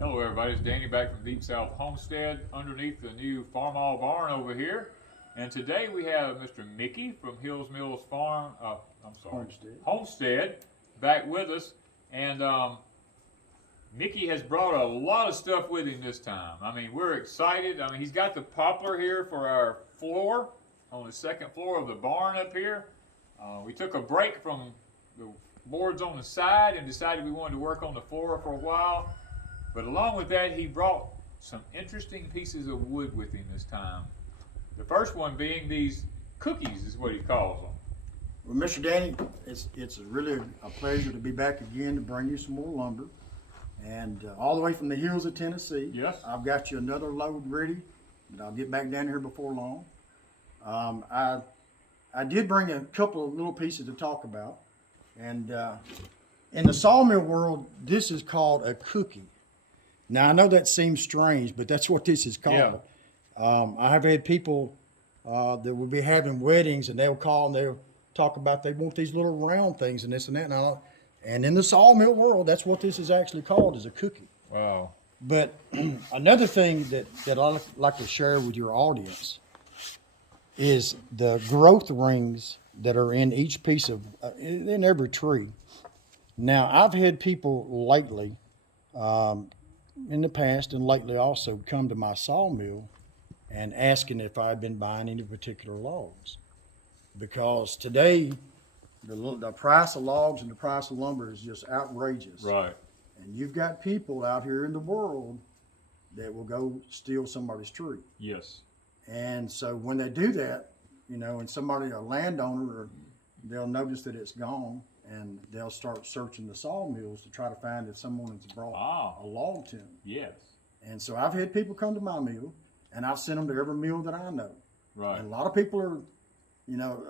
Hello everybody, it's Danny back from Deepsouth Homestead underneath the new farmall barn over here. And today we have Mr. Mickey from Hills Mills Homestead back with us. And Mickey has brought a lot of stuff with him this time. I mean, we're excited. I mean, he's got the poplar here for our floor on the second floor of the barn up here. We took a break from the boards on the side and decided we wanted to work on the floor for a while. But along with that, he brought some interesting pieces of wood with him this time. The first one being these cookies is what he calls them. Well, Mr. Danny, it's really a pleasure to be back again to bring you some more lumber. And all the way from the hills of Tennessee. Yes. I've got you another load ready, and I'll get back down here before long. I did bring a couple of little pieces to talk about. And in the sawmill world, this is called a cookie. Now, I know that seems strange, but that's what this is called. Yeah. I have had people that will be having weddings, and they'll call and they'll talk about they want these little round things and this and that. And in the sawmill world, that's what this is actually called, is a cookie. Wow. But another thing that I'd like to share with your audience is the growth rings that are in each piece of, in every tree. Now, I've had people lately, in the past and lately also, come to my sawmill and asking if I've been buying any particular logs. Because today, the price of logs and the price of lumber is just outrageous. Right. And you've got people out here in the world that will go steal somebody's tree. Yes. And so when they do that, you know, and somebody, a landowner, they'll notice that it's gone, and they'll start searching the sawmills to try to find if someone has brought a log to them. Yes. And so I've had people come to my mill, and I've sent them to every mill that I know. Right. And a lot of people are, you know,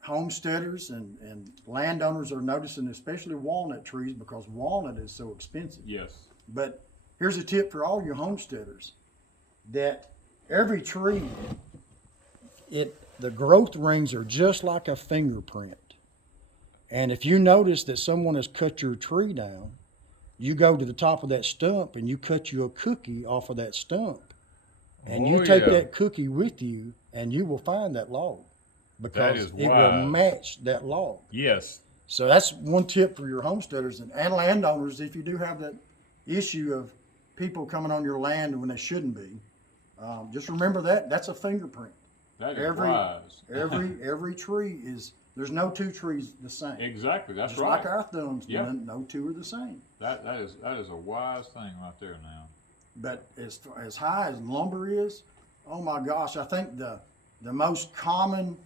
homesteaders and landowners are noticing, especially walnut trees, because walnut is so expensive. Yes. But here's a tip for all you homesteaders, that every tree, the growth rings are just like a fingerprint. And if you notice that someone has cut your tree down, you go to the top of that stump and you cut you a cookie off of that stump. And you take that cookie with you, and you will find that log, because it will match that log. Yes. So that's one tip for your homesteaders and landowners. If you do have that issue of people coming on your land when they shouldn't be, just remember that's a fingerprint. That is wise. every tree is, there's no two trees the same. Exactly, that's just right. like our thumbs, no two are the same. That is a wise thing right there now. But as high as lumber is, oh my gosh, I think the most common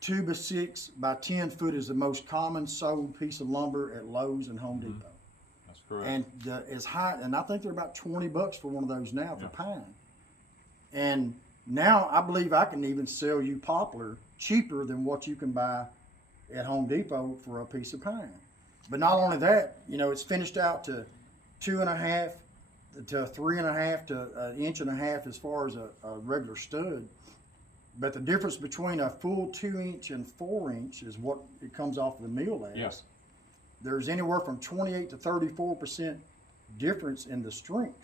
2x6 by 10 foot is the most common sold piece of lumber at Lowe's and Home Depot. That's correct. And as high, and I think they're about $20 for one of those now for pine. And now I believe I can even sell you poplar cheaper than what you can buy at Home Depot for a piece of pine. But not only that, you know, it's finished out to 2.5 to 3.5 to 1.5 inches as far as a regular stud. But the difference between a full 2-inch and 4-inch is what it comes off the mill at. Yes. There's anywhere from 28 to 34% difference in the strength.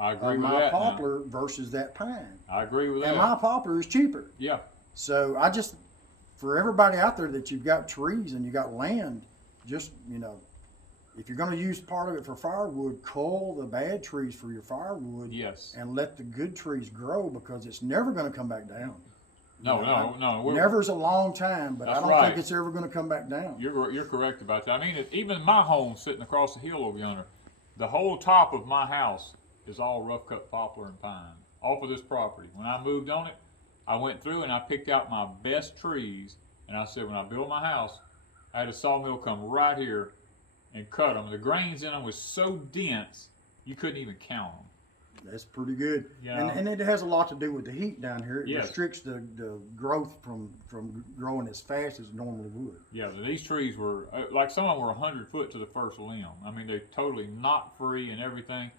I agree of with my that poplar versus that pine. I agree with that. And my poplar is cheaper. Yeah. So I just, for everybody out there that you've got trees and you got land, just, you know, if you're going to use part of it for firewood, cull the bad trees for your firewood. Yes. And let the good trees grow, because it's never going to come back down. No. Never's a long time, but I don't think it's ever going to come back down. You're correct about that. I mean, even my home sitting across the hill over yonder, the whole top of my house is all rough cut poplar and pine off of this property. When I moved on it, I went through and I picked out my best trees, and I said, when I build my house, I had a sawmill come right here and cut them. The grains in them was so dense you couldn't even count them. That's pretty good. Yeah. And it has a lot to do with the heat down here. It Yes. restricts the growth from growing as fast as it normally would. Yeah, these trees were, like some of them were 100 foot to the first limb. I mean, they're totally knot free and everything.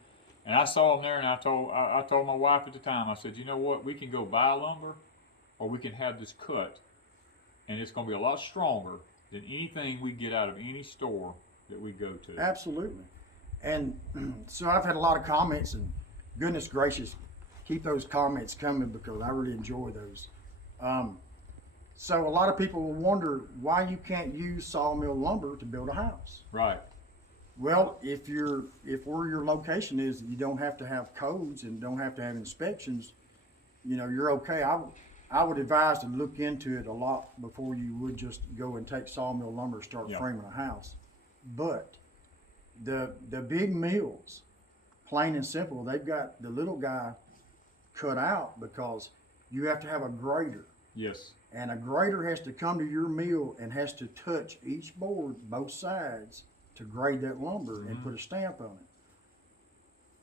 And I saw them there, and I told my wife at the time, I said, you know what, we can go buy lumber, or we can have this cut. And it's going to be a lot stronger than anything we get out of any store that we go to. Absolutely. And so I've had a lot of comments, and goodness gracious, keep those comments coming because I really enjoy those. So a lot of people will wonder why you can't use sawmill lumber to build a house. Right. Well, if where your location is, you don't have to have codes and don't have to have inspections, you know, you're okay. I would advise to look into it a lot before you would just go and take sawmill lumber and start framing a house. But the big mills, plain and simple, they've got the little guy cut out because you have to have a grader. Yes. And a grader has to come to your mill and has to touch each board, both sides, to grade that lumber and put a stamp on it.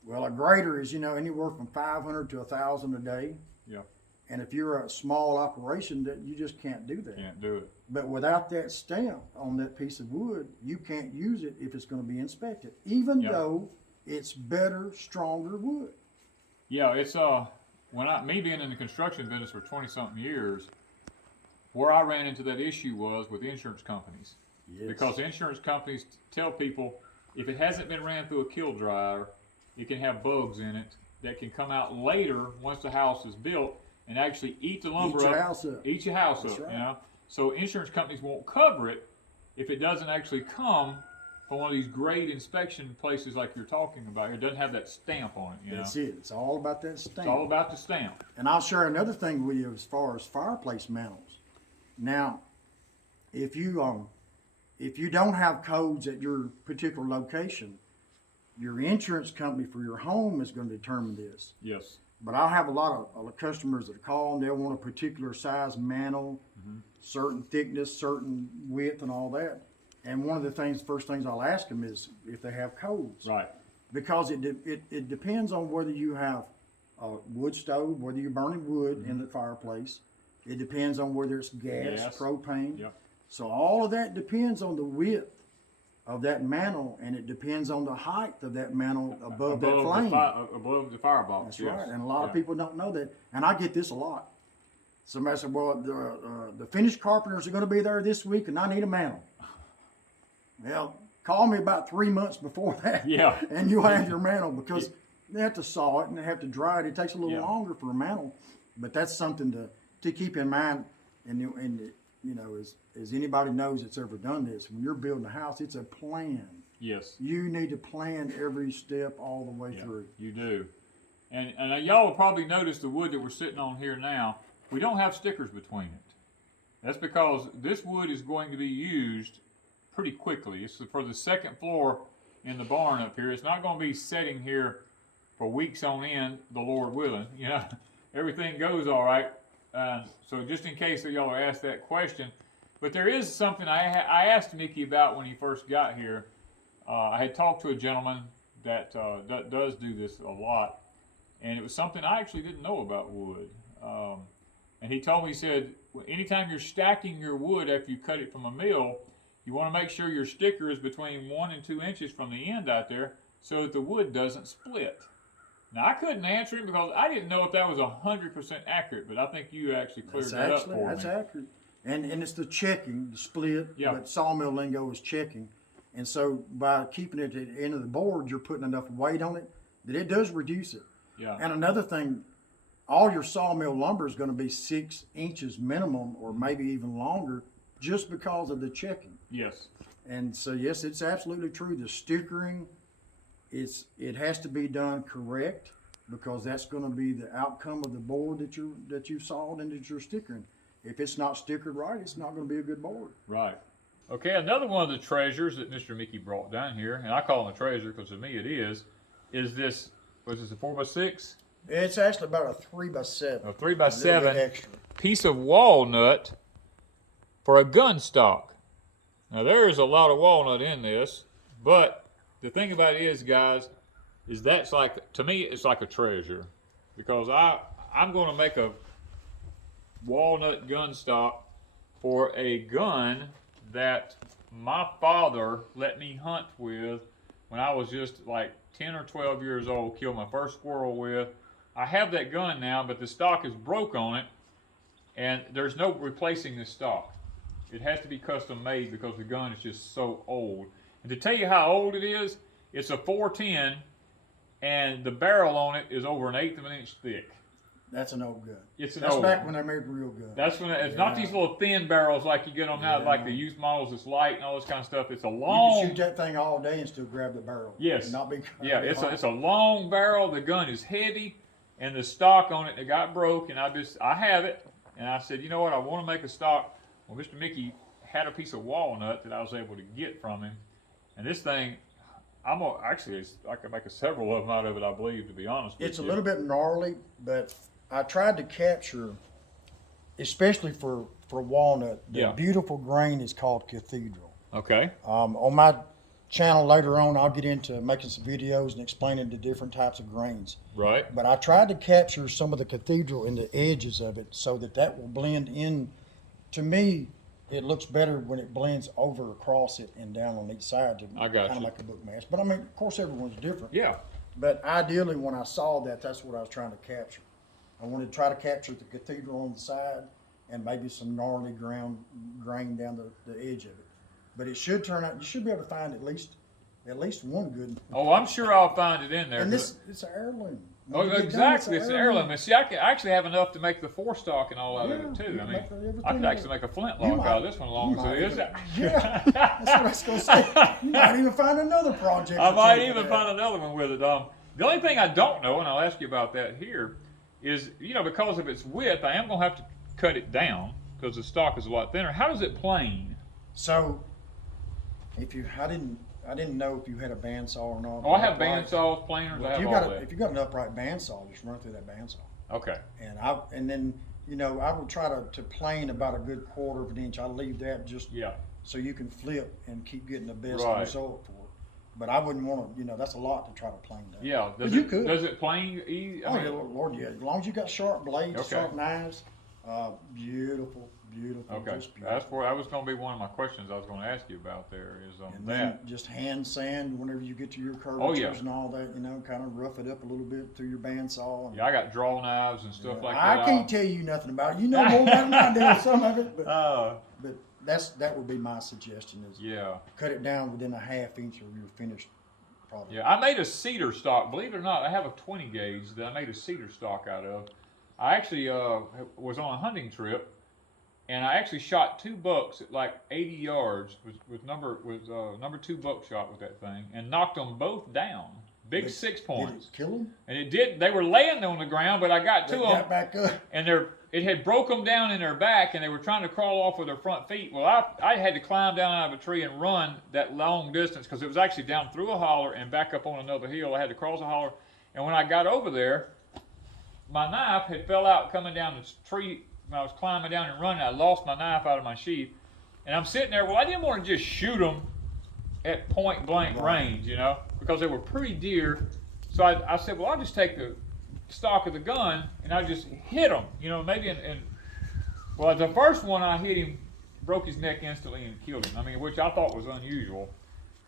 Well, a grader is, you know, anywhere from 500 to 1,000 a day. Yeah. And if you're a small operation, that you just can't do that. Can't do it. But without that stamp on that piece of wood, you can't use it if it's going to be inspected, even though it's better, stronger wood. Yeah, it's me being in the construction business for 20-something years, where I ran into that issue was with insurance companies. Yes. Because insurance companies tell people if it hasn't been ran through a kill dryer, it can have bugs in it that can come out later once the house is built and actually eat the lumber Eat your up. house up. Eat your house That's up. right. You know. So insurance companies won't cover it if it doesn't actually come from one of these great inspection places like you're talking about. It doesn't have that stamp on it. You know. That's it. It's all about that stamp. It's all about the stamp. And I'll share another thing with you as far as fireplace mantles. Now, if you don't have codes at your particular location, your insurance company for your home is going to determine this. Yes. But I'll have a lot of customers that call and they'll want a particular size mantle, certain thickness, certain width, and all that. And one of the first things I'll ask them is if they have codes. Right. Because it depends on whether you have a wood stove, whether you're burning wood in the fireplace. It depends on whether it's gas. Propane. Yep. So all of that depends on the width of that mantle, and it depends on the height of that mantle above that flame. Above the firebox. That's right, and a lot of people don't know that, and I get this a lot. Somebody said, "Well, the finished carpenters are going to be there this week, and I need a mantle." Well, call me about 3 months before that, and you'll have your mantle because they have to saw it and they have to dry it. It takes a little longer for a mantle, but that's something to keep in mind. And you know, as anybody knows that's ever done this, when you're building a house, it's a plan. Yes. You need to plan every step all the way through. You do. And y'all will probably notice the wood that we're sitting on here now, we don't have stickers between it. That's because this wood is going to be used pretty quickly. It's for the second floor in the barn up here. It's not going to be sitting here for weeks on end, the Lord willing. You know, everything goes all right. So just in case that y'all are asked that question, but there is something I asked Mickey about when he first got here. I had talked to a gentleman that does do this a lot, and it was something I actually didn't know about wood. And he told me, he said, anytime you're stacking your wood after you cut it from a mill, you want to make sure your sticker is between 1 and 2 inches from the end out there so that the wood doesn't split. Now, I couldn't answer him because I didn't know if that was 100% accurate, but I think you actually cleared that up for me. That's accurate. And it's the checking, the split, but Sawmill Lingo is checking. And so by keeping it at the end of the board, you're putting enough weight on it that it does reduce it. Yeah. And another thing, all your sawmill lumber is going to be 6 inches minimum or maybe even longer just because of the checking. Yes. And so, yes, it's absolutely true. The stickering, it has to be done correct because that's going to be the outcome of the board that you sawed and that you're stickering. If it's not stickered right, it's not going to be a good board. Right. Okay, another one of the treasures that Mr. Mickey brought down here, and I call him a treasure because to me it is this, was this a 4x6? It's actually about a 3x7. A 3x7 extra piece of walnut for a gun stock. Now there is a lot of walnut in this, but the thing about it is, guys, is that's like, to me, it's like a treasure because I'm going to make a walnut gun stock for a gun that my father let me hunt with when I was just like 10 or 12 years old, killed my first squirrel with. I have that gun now, but the stock is broke on it, and there's no replacing this stock. It has to be custom made because the gun is just so old. And to tell you how old it is It's a 410, and the barrel on it is over 1/8 of an inch thick. That's an old gun. It's an That's old back one. when they made real guns. That's when it's not these little thin barrels like you get on now, like the used models that's light and all this kind of stuff. It's a long. You can shoot that thing all day and still grab the barrel. Yes. And not be. Yeah, it's a long barrel. The gun is heavy, and the stock on it got broke, and I have it, and I said, you know what, I want to make a stock. Well, Mr. Mickey had a piece of walnut that I was able to get from him, and this thing, actually I could make several of them out of it, I believe, to be honest with you. It's a little bit gnarly, but I tried to capture, especially for walnut, the beautiful grain is called Cathedral. Okay. On my channel later on, I'll get into making some videos and explaining the different types of grains. Right. But I tried to capture some of the Cathedral in the edges of it so that will blend in. To me, it looks better when it blends over across it and down on each side to I got kind of you. like a book match. But I mean, of course, everyone's different. Yeah. But ideally, when I saw that, that's what I was trying to capture. I wanted to try to capture the Cathedral on the side and maybe some gnarly grain down the edge of it. But it should turn out, you should be able to find at least one good. Oh, I'm sure I'll find it in there. And it's an heirloom. Oh, exactly. It's an heirloom. And see, I actually have enough to make the 4-stock and all out of it too. I mean, I could actually make a flintlock out of this one along as it is. Yeah, that's what I was going to say. You might even find another project. I might even find another one with it. The only thing I don't know, and I'll ask you about that here, is, because of its width, I am going to have to cut it down because the stock is a lot thinner. How does it plane? So, I didn't know if you had a bandsaw or not. Oh, I have bandsaws, planers, I have all that. If you got an upright bandsaw, just run through that bandsaw. Okay. And then I would try to plane about a good 1/4 of an inch. I leave that just so you can flip and keep getting the best result for it. But I wouldn't want to, that's a lot to try to plane that. Yeah. Does it plane easy? Oh, yeah, Lord, yeah. As long as you got sharp blades, sharp knives, beautiful. Okay. Just beautiful. That was going to be one of my questions I was going to ask you about there is and then just hand sand whenever you get to your curvatures and all that, kind of rough it up a little bit through your bandsaw. Yeah, I got draw knives and stuff like that. I can't tell you nothing about it. You know more about it than I do on some of it, but that would be my suggestion is cut it down within a 1/2 inch of your finished product. Yeah, I made a cedar stock. Believe it or not, I have a 20 gauge that I made a cedar stock out of. I actually was on a hunting trip, and I actually shot 2 bucks at like 80 yards with number 2 buckshot with that thing, and knocked them both down. Big 6 points. Did it kill them? And it did. They were laying on the ground, but I got 2 of them. Got back up. And it had broke them down in their back, and they were trying to crawl off with their front feet. Well, I had to climb down out of a tree and run that long distance because it was actually down through a holler and back up on another hill. I had to cross a holler, and when I got over there, my knife had fell out coming down this tree. When I was climbing down and running, I lost my knife out of my sheath, and I'm sitting there. Well, I didn't want to just shoot them at point blank range, because they were pretty deer. So I said, well, I'll just take the stock of the gun and I just hit him, maybe well, the first one I hit him, broke his neck instantly and killed him. I mean, which I thought was unusual,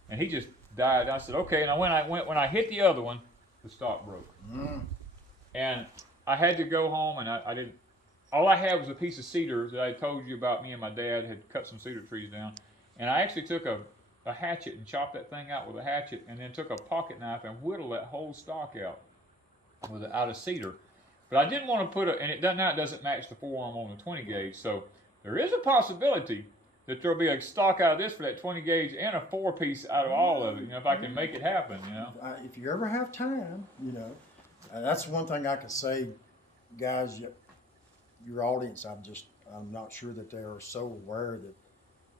and he just died. I said, okay. And when I hit the other one, the stock broke, and I had to go home, and I didn't. All I had was a piece of cedar that I told you about. Me and my dad had cut some cedar trees down, and I actually took a hatchet and chopped that thing out with a hatchet, and then took a pocket knife and whittled that whole stock out out of cedar. But I didn't want to put and it doesn't match the forearm on the 20 gauge. So there is a possibility that there'll be a stock out of this for that 20 gauge and a 4-piece out of all of it. If I can make it happen, If you ever have time, that's one thing I can say, guys. Your audience, I'm not sure that they are so aware that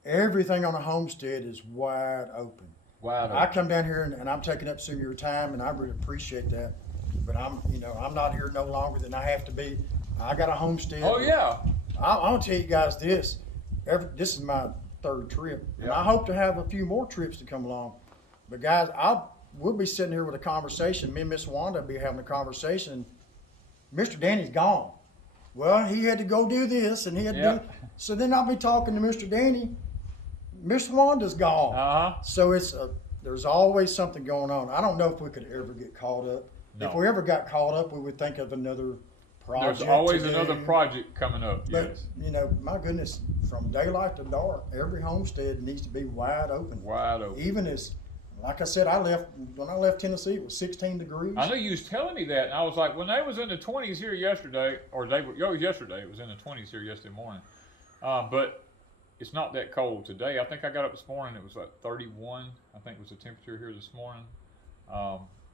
everything on a homestead is wide open. I come down here and I'm taking up some of your time, and I really appreciate that. But I'm not here no longer than I have to be. I got a homestead. Oh yeah. I'm gonna tell you guys this. This is my 3rd trip, and I hope to have a few more trips to come along. But guys, we'll be sitting here with a conversation. Me and Miss Wanda will be having a conversation. Mr. Danny's gone. Well, he had to go do this, and he had to do. So then I'll be talking to Mr. Danny. Miss Wanda's gone. So there's always something going on. I don't know if we could ever get caught up. No. If we ever got caught up, we would think of another project. There's always another project coming up. But my goodness, from daylight to dark, every homestead needs to be wide open. Wide open. Even as like I said, when I left Tennessee, it was 16 degrees. I know you was telling me that, and I was like, when they was in the 20s here yesterday, or yesterday, it was in the 20s here yesterday morning. But it's not that cold today. I think I got up this morning, it was like 31, I think was the temperature here this morning,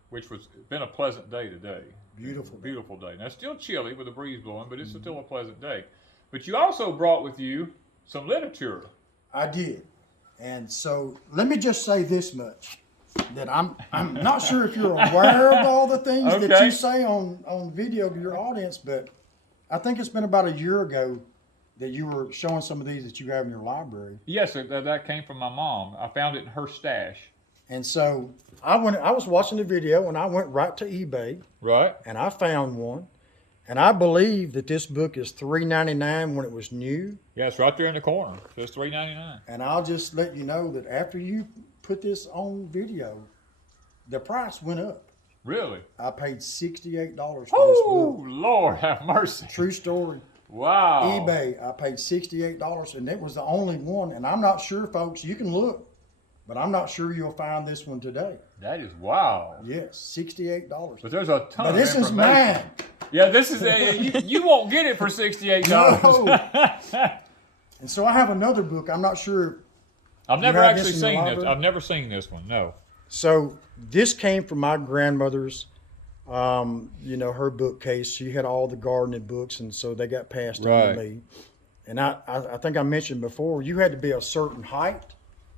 which was been a pleasant day today. Beautiful day. Now, it's still chilly with the breeze blowing, but it's still a pleasant day. But you also brought with you some literature. I did. And so let me just say this much, that I'm not sure if you're aware of all the things that you say on video to your audience, but I think it's been about a year ago that you were showing some of these that you have in your library. Yes, that came from my mom. I found it in her stash. And so I was watching the video and I went right to eBay. Right. And I found one. And I believe that this book is $3.99 when it was new. Yeah, it's right there in the corner. It says $3.99. And I'll just let you know that after you put this on video, the price went up. Really? I paid $68 for this book. Oh, Lord have mercy. True story. Wow. eBay, I paid $68, and it was the only one. And I'm not sure, folks, you can look, but I'm not sure you'll find this one today. That is wow. Yes, $68. But there's a ton But of this is information. mine. Yeah, this is you won't get it for $68. No. And so I have another book. I'm not sure. I've never have actually this in the seen this. library? I've never seen this one. No. So this came from my grandmother's, her bookcase. She had all the gardening books, and so they got passed on to me. And I think I mentioned before, you had to be a certain height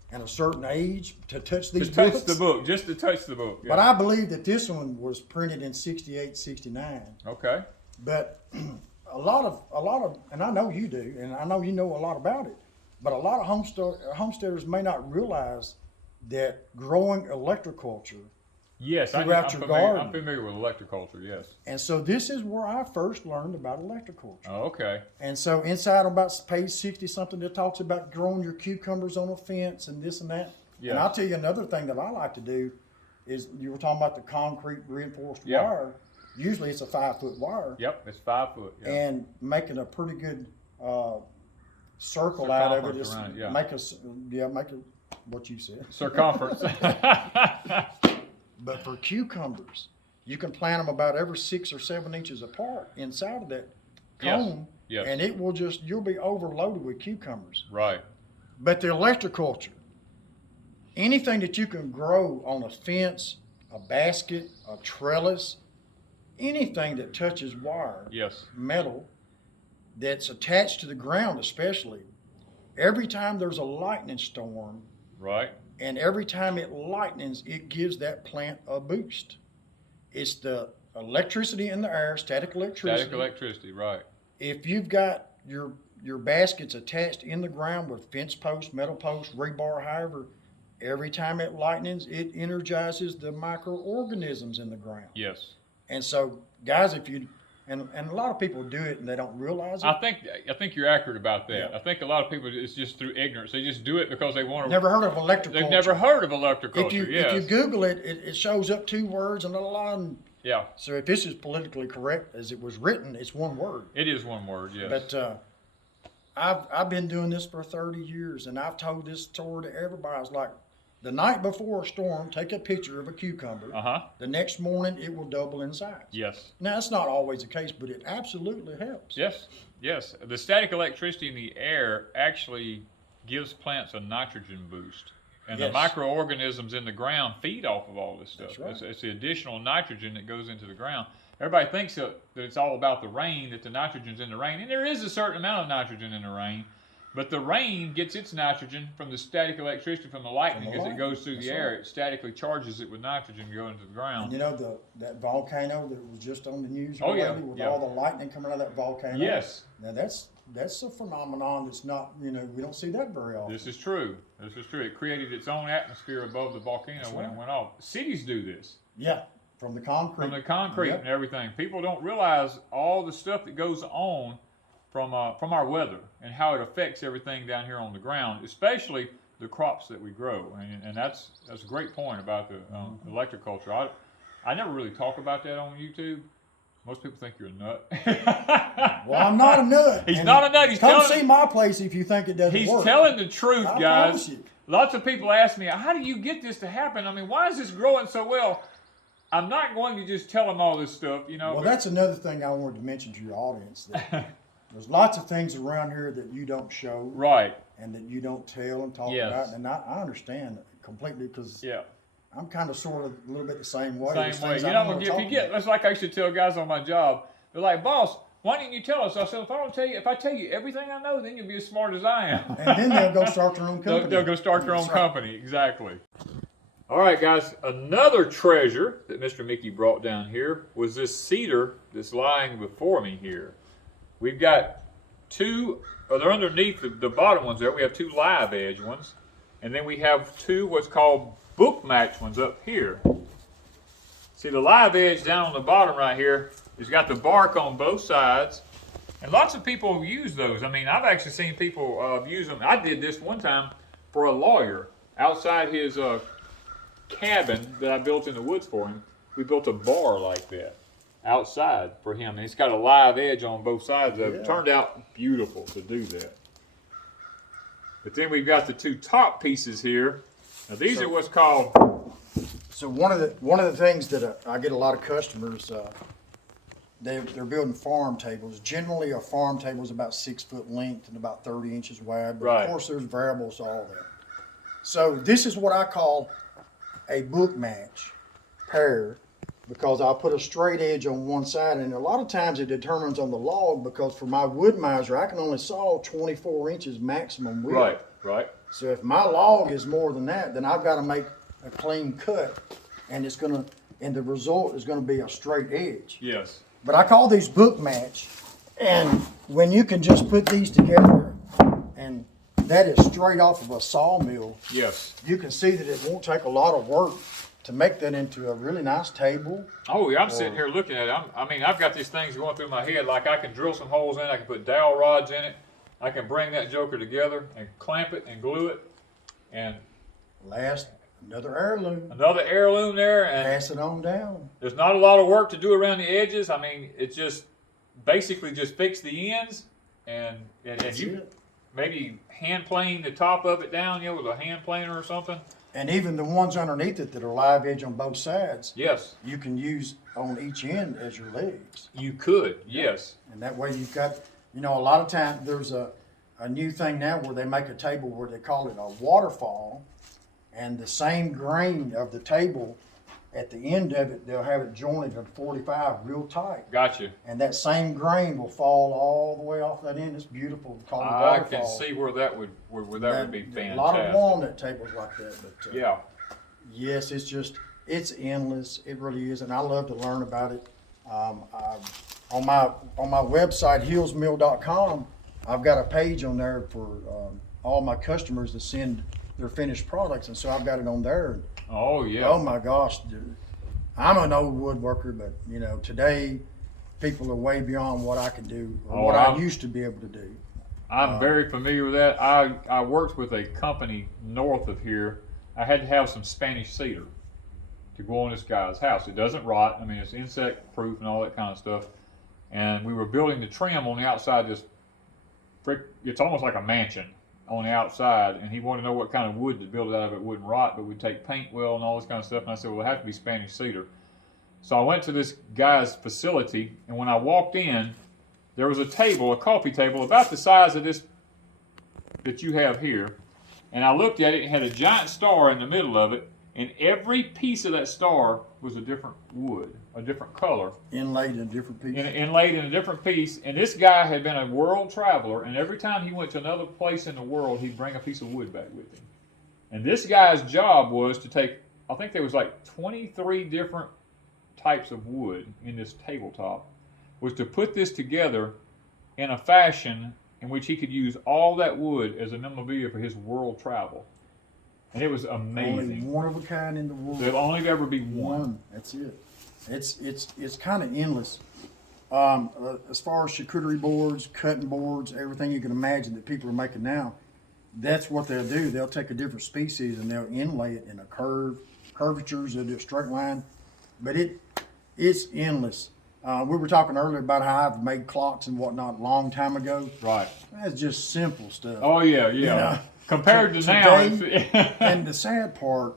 and a certain age to touch these books. Just to touch the book. Yeah. But I believe that this one was printed in 68, 69. Okay. But a lot of, and I know you do, and I know you know a lot about it, but a lot of homesteaders may not realize that growing electroculture. Yes, I'm familiar with electroculture, yes. And so this is where I first learned about electroculture. Oh, okay. And so inside about page 60 something, that talks about growing your cucumbers on a fence and this and that. Yes. And I'll tell you another thing that I like to do is, you were talking about the concrete reinforced wire. Usually it's a 5-foot wire. Yep, it's 5 foot. Yeah. And making a pretty good circle out of it. Is around it, make a what you said. Circumference. But for cucumbers, you can plant them about every 6 or 7 inches apart inside of that cone. Yes. And it will you'll be overloaded with cucumbers. Right. But the electroculture, anything that you can grow on a fence, a basket, a trellis, anything that touches wire, metal, that's attached to the ground especially, every time there's a lightning storm, right, and every time it lightens, it gives that plant a boost. It's the electricity in the air, static electricity. Static electricity, right. If you've got your baskets attached in the ground with fence posts, metal posts, rebar, however, every time it lightens, it energizes the microorganisms in the ground. Yes. And so, guys, if you and a lot of people do it and they don't realize it. I think you're accurate about that. Yeah. I think a lot of people, it's just through ignorance. They just do it because they want to. Never heard of electroculture. They've never heard of electroculture. If you Google it, it shows up 2 words and a lot. Yeah. So if this is politically correct as it was written, it's 1 word. It is 1 word, yes. But I've been doing this for 30 years, and I've told this story to everybody. It's like, the night before a storm, take a picture of a cucumber. The next morning, it will double in size. Yes. Now, that's not always the case, but it absolutely helps. Yes. Yes. The static electricity in the air actually gives plants a nitrogen boost. And the microorganisms in the ground feed off of all this stuff. That's right. It's the additional nitrogen that goes into the ground. Everybody thinks that it's all about the rain, that the nitrogen's in the rain. And there is a certain amount of nitrogen in the rain. But the rain gets its nitrogen from the static electricity from the lightning. As it goes through the air, it statically charges it with nitrogen going into the ground. And you know that volcano that was just on the news lately with all the lightning coming out of that volcano? Yes. Now that's a phenomenon that's not, we don't see that very often. This is true. This is true. It created its own atmosphere above the volcano when it went off. Cities do this. Yeah, from the concrete. From the concrete and everything. People don't realize all the stuff that goes on from our weather and how it affects everything down here on the ground, especially the crops that we grow. And that's a great point about the electroculture. I never really talk about that on YouTube. Most people think you're a nut. Well, I'm not a nut. He's not a nut. Come see my place if you think it doesn't work. He's telling the truth, guys. lots of people ask me, how do you get this to happen? I mean, why is this growing so well? I'm not going to just tell them all this stuff, you know. Well, that's another thing I wanted to mention to your audience. That there's lots of things around here that you don't show. Right. And that you don't tell and talk Yes. about. And I understand completely because Yeah. I'm kind of sort of a little bit the same way. Same way. You know, if you get, that's like I used to tell guys on my job. They're like, boss, why didn't you tell us? I said, if I tell you everything I know, then you'll be as smart as I am. And then they'll go start their own company. They'll go start their own company. Exactly. All right, guys. Another treasure that Mr. Mickey brought down here was this cedar that's lying before me here. We've got two, they're underneath the bottom ones there. We have two live edge ones. And then we have two what's called book match ones up here. See, the live edge down on the bottom right here has got the bark on both sides. And lots of people use those. I mean, I've actually seen people use them. I did this one time for a lawyer outside his cabin that I built in the woods for him. We built a bar like that outside for him. And it's got a live edge on both sides of it. It turned out beautiful to do that. But then we've got the two top pieces here. Now these are what's called. So one of the things that I get a lot of customers, they're building farm tables. Generally, a farm table is about 6 foot length and about 30 inches wide. But Right. Of course, there's variables to all that. So this is what I call a book match pair, because I'll put a straight edge on one side, and a lot of times it determines on the log, because for my wood miser, I can only saw 24 inches maximum width. Right, right. So if my log is more than that, then I've got to make a clean cut, and the result is gonna be a straight edge. Yes. But I call these book match, and when you can just put these together, and that is straight off of a sawmill, Yes. you can see that it won't take a lot of work to make that into a really nice table. Oh, yeah, I'm sitting here looking at it. I mean, I've got these things going through my head. Like I can drill some holes in it. I can put dowel rods in it. I can bring that joker together and clamp it and glue it. And Last, another heirloom. another heirloom there. And Pass it on down. there's not a lot of work to do around the edges. I mean, it's just basically just fix the ends and That's you it. maybe hand plane the top of it down, you know, with a hand planer or something. And even the ones underneath it that are live edge on both sides, Yes, you can use on each end as your legs. you could. Yes. And that way you've got, a lot of times there's a new thing now where they make a table where they call it a waterfall, and the same grain of the table at the end of it, they'll have it jointed at 45 real tight. Gotcha. And that same grain will fall all the way off that end. It's beautiful. It's called a I waterfall. can see where that would be fantastic. A lot of walnut tables like that. But Yeah. yes, it's endless. It really is, and I love to learn about it. On my website, hillsmill.com, I've got a page on there for all my customers to send their finished products, and so I've got it on there. Oh yeah. Oh my gosh, dude. I'm an old woodworker, but today people are way beyond what I can do, or what I used to be able to do. I'm very familiar with that. I worked with a company north of here. I had to have some Spanish cedar to go on this guy's house. It doesn't rot. I mean, it's insect proof and all that kind of stuff. And we were building the trim on the outside of this brick. It's almost like a mansion on the outside. And he wanted to know what kind of wood to build it out of. It wouldn't rot, but we'd take paint well and all this kind of stuff. And I said, well, it have to be Spanish cedar. So I went to this guy's facility, and when I walked in, there was a table, a coffee table, about the size of this that you have here. And I looked at it, and it had a giant star in the middle of it, and every piece of that star was a different wood, a different color. Inlaid in a different piece. Inlaid in a different piece. And this guy had been a world traveler, and every time he went to another place in the world, he'd bring a piece of wood back with him. And this guy's job was to take, I think there was like 23 different types of wood in this tabletop, was to put this together in a fashion in which he could use all that wood as a memorabilia for his world travel. And it was amazing. Only one of a kind in the world. There'll only ever be one. That's it. It's kind of endless. As far as charcuterie boards, cutting boards, everything you can imagine that people are making now, that's what they'll do. They'll take a different species and they'll inlay it in a curvatures. They'll do a straight line, but it's endless. We were talking earlier about how I've made clocks and whatnot a long time ago. Right. That's just simple stuff. Oh yeah, yeah. Compared to now, today, it's, and the sad part,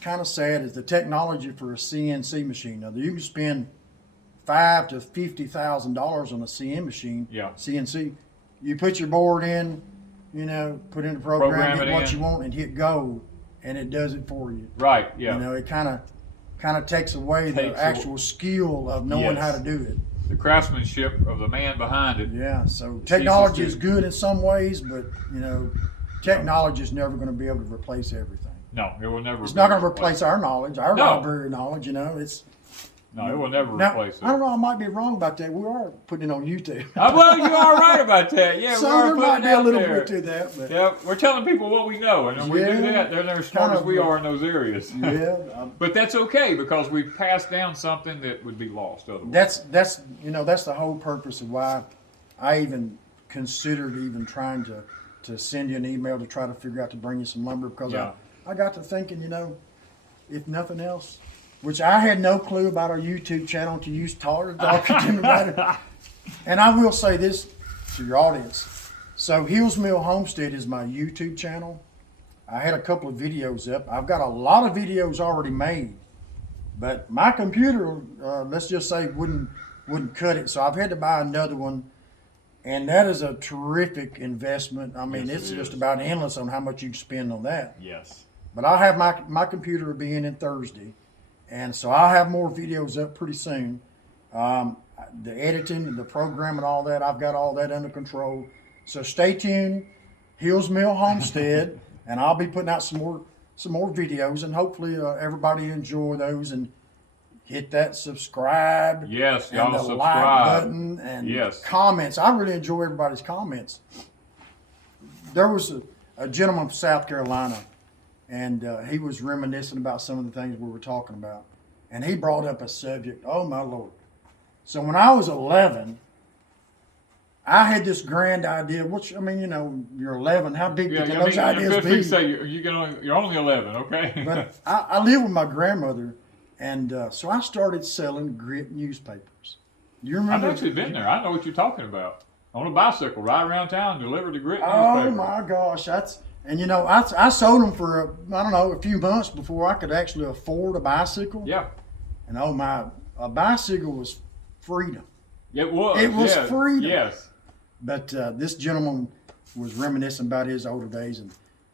kind of sad, is the technology for a CNC machine. Now you can spend $5,000 to $50,000 on a CNC. You put your board in, you know, put in the program, hit what you want, and hit go, and it does it for you. Right. Yeah. You know, it kind of takes away the actual skill of knowing how to do it. The craftsmanship of the man behind it. Yeah. So technology is good in some ways, but you know, technology is never going to be able to replace everything. No, it will never. It's not going to replace our knowledge, our library knowledge. You know, it's. No, it will never replace it. I don't know. I might be wrong about that. We are putting it on YouTube. Well, you are right about that. Yeah, so we are there might putting be it a out little there. bit to that. But yeah, we're telling people what we know, and when we do that, they're as smart as we are in those areas. Yeah, but that's okay because we've passed down something that would be lost otherwise. That's you know, that's the whole purpose of why I even considered even trying to send you an email to try to figure out to bring you some lumber, because I got to thinking, you know, if nothing else, which I had no clue about our YouTube channel until you started talking to me about it. And I will say this to your audience. So Hills Mill Homestead is my YouTube channel. I had a couple of videos up. I've got a lot of videos already made, but my computer, let's just say, wouldn't cut it. So I've had to buy another one. And that is a terrific investment. I mean, it's just about endless on how much you spend on that. Yes. But I'll have my computer will be in Thursday. And so I'll have more videos up pretty soon. The editing and the program and all that, I've got all that under control. So stay tuned, Hills Mill Homestead, and I'll be putting out some more videos, and hopefully everybody enjoy those, and hit that subscribe. Yes, and y'all the subscribe. like button and comments. I really enjoy everybody's comments. There was a gentleman from South Carolina, and he was reminiscing about some of the things we were talking about. And he brought up a subject, oh my Lord. So when I was 11, I had this grand idea, which, I mean, you know, you're 11, how big can those ideas be? Say you're only 11, okay? But I live with my grandmother, and so I started selling grit newspapers. You remember? I've actually been there. I know what you're talking about. On a bicycle, ride around town, deliver the grit Oh newspaper. my gosh, and you know, I sold them for a few months before I could actually afford a bicycle. Yeah. And a bicycle was freedom. It was. It was freedom. Yes. But this gentleman was reminiscing about his older days, and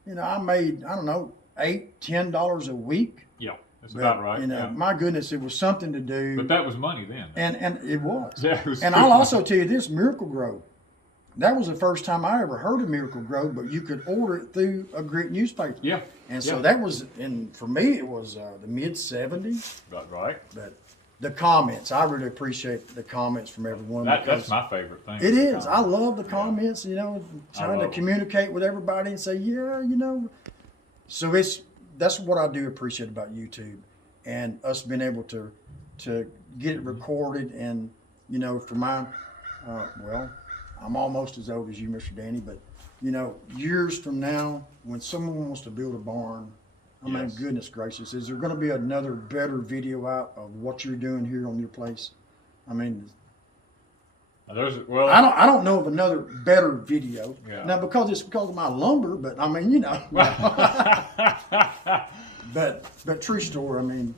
you know, I made $8-10 a week. Yeah, that's about right. You know, my goodness, it was something to do. But that was money then. And it was. Yeah, it was. And I'll also tell you this, Miracle Grow. That was the first time I ever heard of Miracle Grow, but you could order it through a grit newspaper. Yeah. And so that was, and for me, it was the mid-'70s. Right. But the comments, I really appreciate the comments from everyone. That's my favorite thing. It is. I love the comments, you know, trying to communicate with everybody and say, yeah, you know. So that's what I do appreciate about YouTube, and us being able to get it recorded. And, you know, for my, I'm almost as old as you, Mr. Danny, but, you know, years from now, when someone wants to build a barn, I mean, goodness gracious, is there going to be another better video out of what you're doing here on your place? I mean, I don't know of another better video. Yeah. Now, because of my lumber, but I mean, you know. but true story, I mean,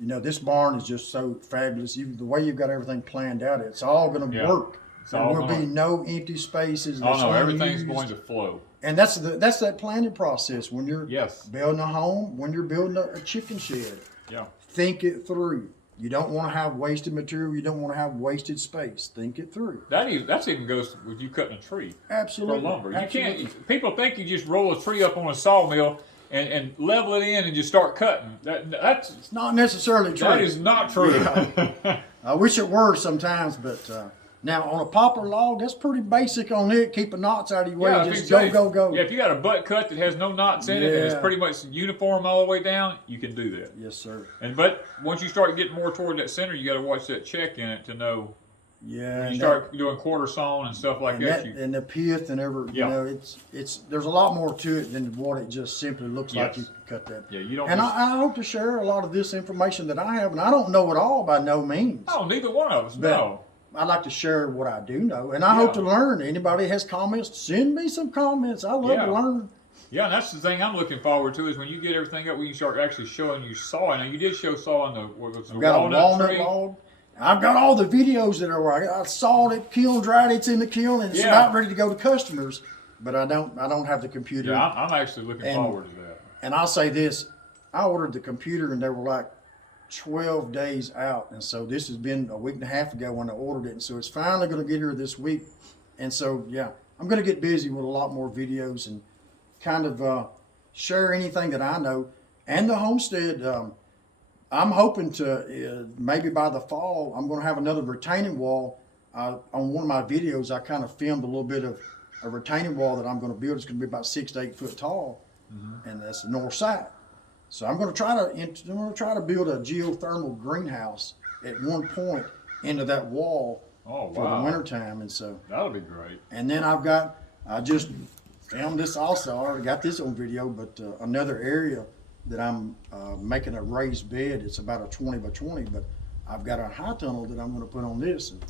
you know, this barn is just so fabulous. The way you've got everything planned out, it's all going to work. There will be no empty spaces. Oh no, everything's going to flow. And that's that planning process when you're building a home, when you're building a chicken shed. Yeah. Think it through. You don't want to have wasted material. You don't want to have wasted space. Think it through. That even goes with you cutting a tree. Absolutely. For lumber. Absolutely. You can't. People think you just roll a tree up on a sawmill and level it in and just start cutting. It's not necessarily true. That is not true. Yeah. I wish it were sometimes, but now on a poplar log, that's pretty basic on it. Keep the knots out of your way. Just go. Yeah, if you got a butt cut that has no knots in it and it's pretty much uniform all the way down, you can do that. Yes, sir. But once you start getting more toward that center, you got to watch that check in it to know. Yeah. When you start doing quarter sawn and stuff like that. And the pith and you know, it's there's a lot more to it than what it just simply looks like. You can cut that. Yeah, you don't. And I hope to share a lot of this information that I have, and I don't know it all by no means. Oh, neither one of us. No. I like to share what I do know, and I hope to learn. Anybody has comments, send me some comments. I love to learn. Yeah, and that's the thing I'm looking forward to is when you get everything up, we can start actually showing you saw. Now you did show saw on the what was the I've got walnut a walnut tree. log. I've got all the videos that are where I sawed it, kiln dried it's in the kiln, and it's Yeah. about ready to go to customers. But I don't have the computer. Yeah, I'm actually looking forward to that. And I'll say this: I ordered the computer, and they were like 12 days out, and so this has been a week and a half ago when I ordered it, and so it's finally going to get here this week. And so yeah, I'm going to get busy with a lot more videos and kind of share anything that I know. And the homestead, I'm hoping to maybe by the fall I'm going to have another retaining wall. On one of my videos, I kind of filmed a little bit of a retaining wall that I'm going to build. It's going to be about 6 to 8 foot tall, and that's the north side. So I'm going to try to build a geothermal greenhouse at one point into that wall for the wintertime, and so that'll be great. And then I just filmed this also. I already got this on video, but another area that I'm making a raised bed. It's about a 20 by 20, but I've got a high tunnel that I'm going to put on this. And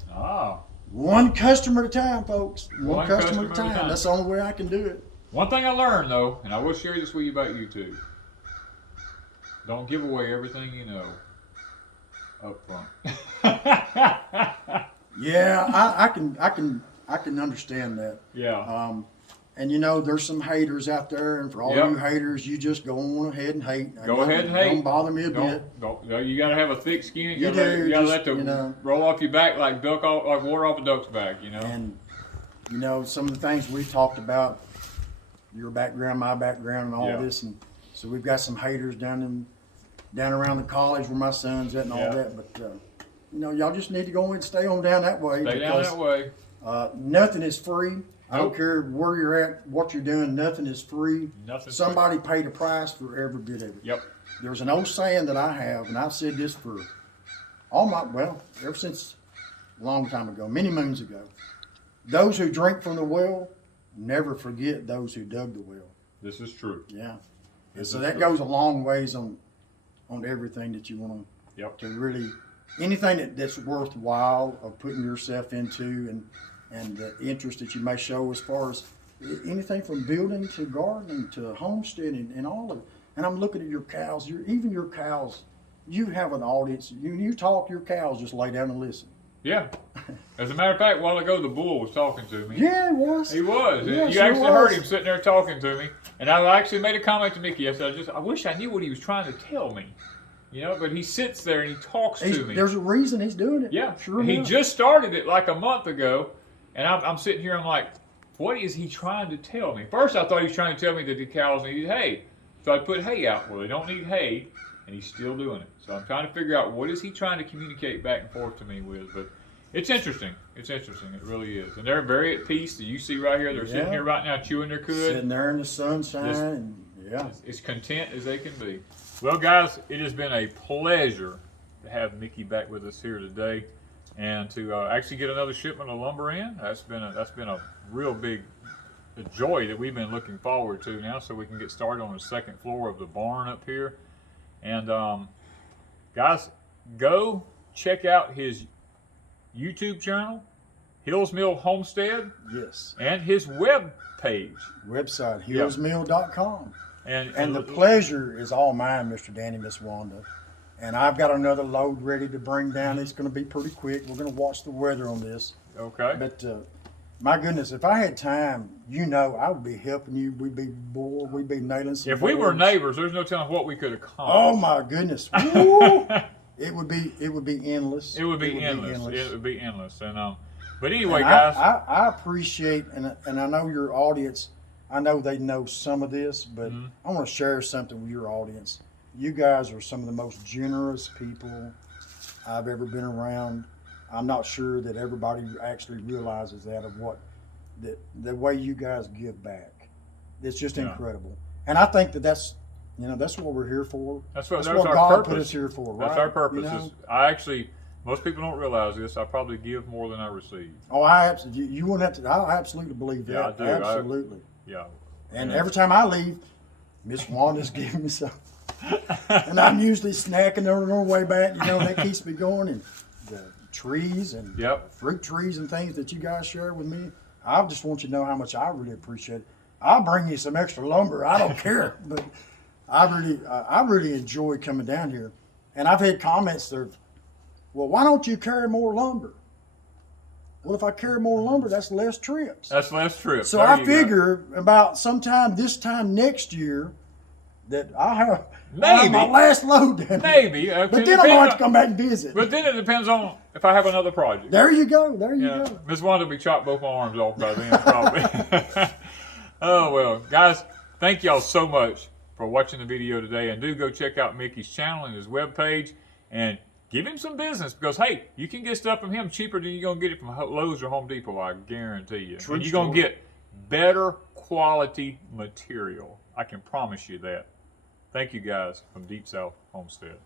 one customer at a time, folks. One customer at a time. That's the only way I can do it. One thing I learned though, and I will share this with you about YouTube. Don't give away everything you know up front. Yeah, I can understand that. Yeah. And you know, there's some haters out there, and for all you haters, you just go on ahead and hate. Go ahead and hate. Don't bother me a bit. You gotta have a thick skin. You gotta let the roll off your back like water off a duck's back. You know. And you know, some of the things we've talked about, your background, my background, and all this, and so we've got some haters down around the college where my son's at and all that. But you know, y'all just need to go and stay on down that way. Stay down that way. Nothing is free. I don't care where you're at, what you're doing. Nothing is free. Somebody paid a price for every bit of it. Yep. There's an old saying that I have, and I've said this for ever since a long time ago, many moons ago. Those who drink from the well never forget those who dug the well. This is true. Yeah. And so that goes a long ways on everything that you want to really, anything that's worthwhile of putting yourself into and the interest that you may show as far as anything from building to gardening to homesteading and all of it. And I'm looking at your cows, even your cows, you have an audience. You talk, your cows just lay down and listen. Yeah. As a matter of fact, a while ago, the bull was talking to me. Yeah, he was. He was. Yes, you actually heard him sitting there talking to me. And I actually made a comment to Mickey. I said, I wish I knew what he was trying to tell me. You know, but he sits there and he talks to me. There's a reason he's doing it. Yeah. Sure He enough. just started it like a month ago. And I'm sitting here, I'm like, what is he trying to tell me? First, I thought he was trying to tell me that the cows needed hay. So I put hay out. Well, they don't need hay. And he's still doing it. So I'm trying to figure out what is he trying to communicate back and forth to me with. But it's interesting. It's interesting. It really is. And they're very at peace. You see right here, they're sitting here right now chewing their cud. Sitting there in the sunshine. As content as they can be. Well, guys, it has been a pleasure to have Mickey back with us here today, and to actually get another shipment of lumber in. That's been a real big joy that we've been looking forward to now, so we can get started on the second floor of the barn up here. And guys, go check out his YouTube channel, Hills Mill Homestead. Yes. And his web page. Website, hillsmill.com. And the pleasure is all mine, Mr. Danny, Miss Wanda. And I've got another load ready to bring down. It's going to be pretty quick. We're going to watch the weather on this. Okay. But my goodness, if I had time, I would be helping you. We'd be bored. We'd be nailing some If we were boards. neighbors, there's no telling what we could accomplish. Oh my goodness. Woo! It would be endless. It would be endless. And but anyway, and guys, I appreciate and I know your audience. I know they know some of this, but I want to share something with your audience. You guys are some of the most generous people I've ever been around. I'm not sure that everybody actually realizes that the way you guys give back. It's just incredible. And I think that's what we're here for. That's what God our purpose. put us here for, right? That's our purpose. You know? Most people don't realize this. I probably give more than I receive. Oh, you wouldn't have to. I absolutely believe that. Yeah, I do. Absolutely. Yeah. And every time I leave, Miss Wanda's giving me some. And I'm usually snacking on her way back. That keeps me going. And the trees and fruit trees and things that you guys share with me, I just want you to know how much I really appreciate it. I'll bring you some extra lumber. I don't care. But I really enjoy coming down here. And I've had comments that, well, why don't you carry more lumber? Well, if I carry more lumber, that's less trips. That's less trips. So There I you figure about sometime this time next year that I'll have Maybe. my last load down there. Maybe. But then I'm going to have to come back and visit. But then it depends on if I have another project. There you go. There you Yeah, go. Miss Wanda will be chopped both my arms off by then, probably. Oh, well, guys, thank y'all so much for watching the video today. And do go check out Mickey's channel and his webpage and give him some business because, hey, you can get stuff from him cheaper than you're going to get it from Lowe's or Home Depot, I guarantee you. True And you're going to get better quality material. I can promise you that. Thank you, guys, from Deep South Homestead.